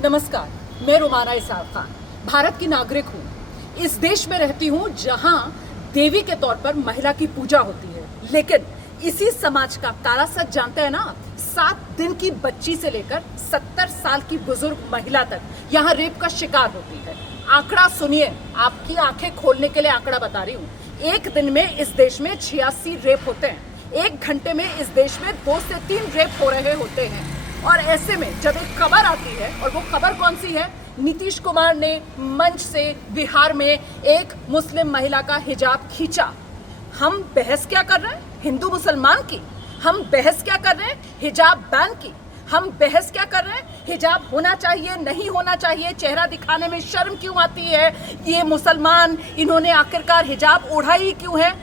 नमस्कार, मैं रुमाना इसार खान भारत की नागरिक हूँ। इस देश में रहती हूँ जहाँ देवी के तौर पर महिला की पूजा होती है, लेकिन इसी समाज का काला सच जानते हैं ना आप? 7 दिन की बच्ची से लेकर 70 साल की बुजुर्ग महिला तक यहाँ रेप का शिकार होती है। आंकड़ा सुनिए, आपकी आंखें खोलने के लिए आंकड़ा बता रही हूँ। एक दिन में इस देश में 86 रेप होते हैं। 1 घंटे में इस देश में 2 से 3 रेप हो रहे होते हैं। और ऐसे में जब एक खबर आती है, और वो खबर कौन सी है? नीतीश कुमार ने मंच से बिहार में एक मुस्लिम महिला का हिजाब खींचा। हम बहस क्या कर रहे हैं? हिंदू मुसलमान की। हम बहस क्या कर रहे हैं? हिजाब बैन की। हम बहस क्या कर रहे हैं? हिजाब होना चाहिए, नहीं होना चाहिए, चेहरा दिखाने में शर्म क्यों आती है, ये मुसलमान इन्होंने आखिरकार हिजाब ओढ़ा ही क्यों है?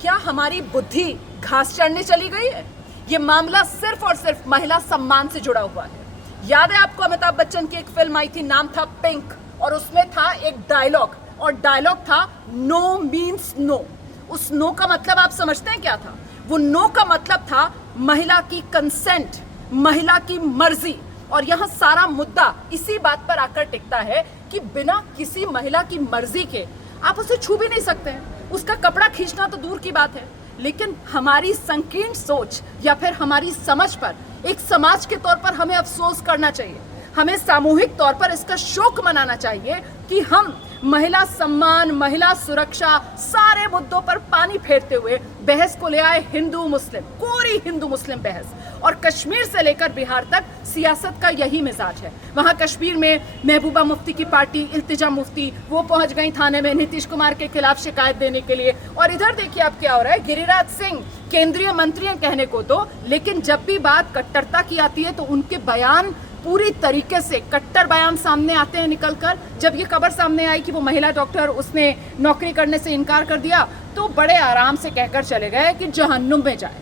क्या हमारी बुद्धि घास चढ़ने चली गई है? ये मामला सिर्फ और सिर्फ महिला सम्मान से जुड़ा हुआ है। याद है आपको अमिताभ बच्चन की एक फिल्म आई थी, नाम था पिंक, और उसमें था एक डायलॉग, और डायलॉग था नो मीन्स नो। उस नो का मतलब आप समझते हैं क्या था? वो नो का मतलब था महिला की कंसेंट, महिला की मर्जी। और यहाँ सारा मुद्दा इसी बात पर आकर टिकता है कि बिना किसी महिला की मर्जी के आप उसे छू भी नहीं सकते हैं। उसका कपड़ा खींचना तो दूर की बात है, लेकिन हमारी संकीर्ण सोच या फिर हमारी समझ पर एक समाज के तौर पर हमें अफसोस करना चाहिए। हमें सामूहिक तौर पर इसका शोक मनाना चाहिए कि हम महिला सम्मान, महिला सुरक्षा, सारे मुद्दों पर पानी फेरते हुए बहस को ले आए हिंदू मुस्लिम, कोरी हिंदू मुस्लिम बहस। और कश्मीर से लेकर बिहार तक सियासत का यही मिजाज है। वहां कश्मीर में महबूबा मुफ्ती की पार्टी इल्तिजा मुफ्ती वो पहुंच गई थाने में नीतीश कुमार के खिलाफ शिकायत देने के लिए। और इधर देखिए अब क्या हो रहा है, गिरिराज सिंह केंद्रीय मंत्री हैं कहने को तो, लेकिन जब भी बात कट्टरता की आती है तो उनके बयान पूरी तरीके से कट्टर बयान सामने आते हैं निकलकर। जब ये खबर सामने आई कि वो महिला डॉक्टर उसने नौकरी करने से इनकार कर दिया, तो बड़े आराम से कहकर चले गए कि जहन्नुम में जाए।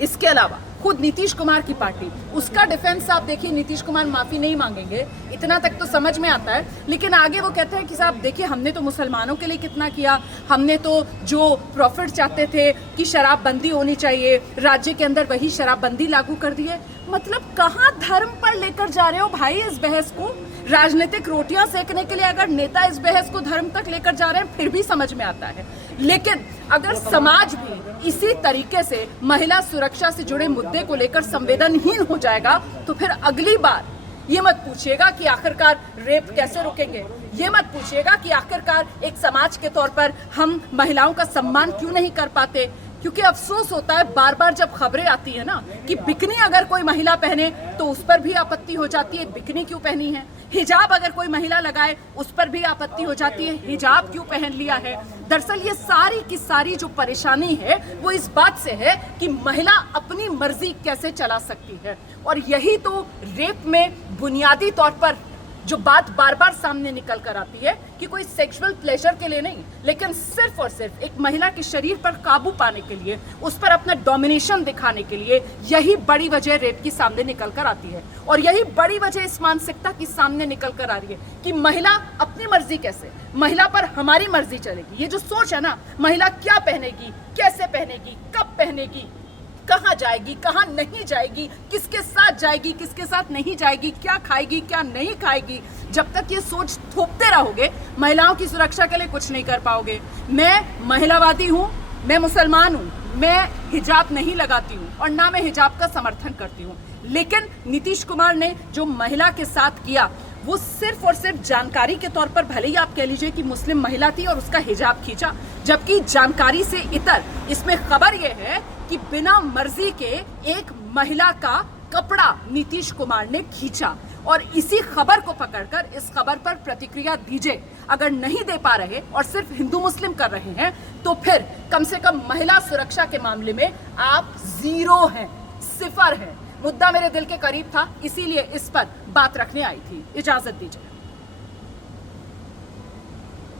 इसके अलावा खुद नीतीश कुमार की पार्टी, उसका डिफेंस आप देखिए, नीतीश कुमार माफी नहीं मांगेंगे, इतना तक तो समझ में आता है। लेकिन आगे वो कहते हैं कि साहब देखिए, हमने तो मुसलमानों के लिए कितना किया, हमने तो जो प्रॉफिट चाहते थे कि शराबबंदी होनी चाहिए, राज्य के अंदर वही शराबबंदी लागू कर दी है। मतलब कहाँ धर्म पर लेकर जा रहे हो भाई इस बहस को? राजनीतिक रोटियां सेकने के लिए अगर नेता इस बहस को धर्म तक लेकर जा रहे हैं फिर भी समझ में आता है। लेकिन अगर समाज भी इसी तरीके से महिला सुरक्षा से जुड़े मुद्दे को लेकर संवेदनहीन हो जाएगा, तो फिर अगली बार ये मत पूछिएगा कि आखिरकार रेप कैसे रुकेंगे, ये मत पूछिएगा कि आखिरकार एक समाज के तौर पर हम महिलाओं का सम्मान क्यों नहीं कर पाते। क्योंकि अफसोस होता है बार बार जब खबरें आती है ना कि बिकनी अगर कोई महिला पहने तो उस पर भी आपत्ति हो जाती है, बिकनी क्यों पहनी है। हिजाब अगर कोई महिला लगाए उस पर भी आपत्ति हो जाती है, हिजाब क्यों पहन लिया है। दरअसल ये सारी की सारी जो परेशानी है वो इस बात से है कि महिला अपनी मर्जी कैसे चला सकती है। और यही तो रेप में बुनियादी तौर पर जो बात बार बार सामने निकल कर आती है कि कोई सेक्सुअल प्लेजर के लिए नहीं, लेकिन सिर्फ और सिर्फ एक महिला के शरीर पर काबू पाने के लिए, उस पर अपना डोमिनेशन दिखाने के लिए, यही बड़ी वजह रेप की सामने निकल कर आती है। और यही बड़ी वजह इस मानसिकता की सामने निकल कर आ रही है कि महिला अपनी मर्जी कैसे, महिला पर हमारी मर्जी चलेगी। ये जो सोच है ना, महिला क्या पहनेगी, कैसे पहनेगी, कब पहनेगी, कहाँ जाएगी, कहाँ नहीं जाएगी, किसके साथ जाएगी, किसके साथ नहीं जाएगी, क्या खाएगी, क्या नहीं खाएगी, जब तक ये सोच थोपते रहोगे महिलाओं की सुरक्षा के लिए कुछ नहीं कर पाओगे। मैं महिलावादी हूँ, मैं मुसलमान हूँ, मैं हिजाब नहीं लगाती हूँ और ना मैं हिजाब का समर्थन करती हूँ। लेकिन नीतीश कुमार ने जो महिला के साथ किया वो सिर्फ और सिर्फ जानकारी के तौर पर, भले ही आप कह लीजिए कि मुस्लिम महिला थी और उसका हिजाब खींचा, जबकि जानकारी से इतर इसमें खबर यह है कि बिना मर्जी के एक महिला का कपड़ा नीतीश कुमार ने खींचा। और इसी खबर को पकड़कर इस खबर पर प्रतिक्रिया दीजिए। अगर नहीं दे पा रहे और सिर्फ हिंदू मुस्लिम कर रहे हैं तो फिर कम से कम महिला सुरक्षा के मामले में आप जीरो हैं, सिफर हैं। मुद्दा मेरे दिल के करीब था, इसीलिए इस पर बात रखने आई थी। इजाजत दीजिए।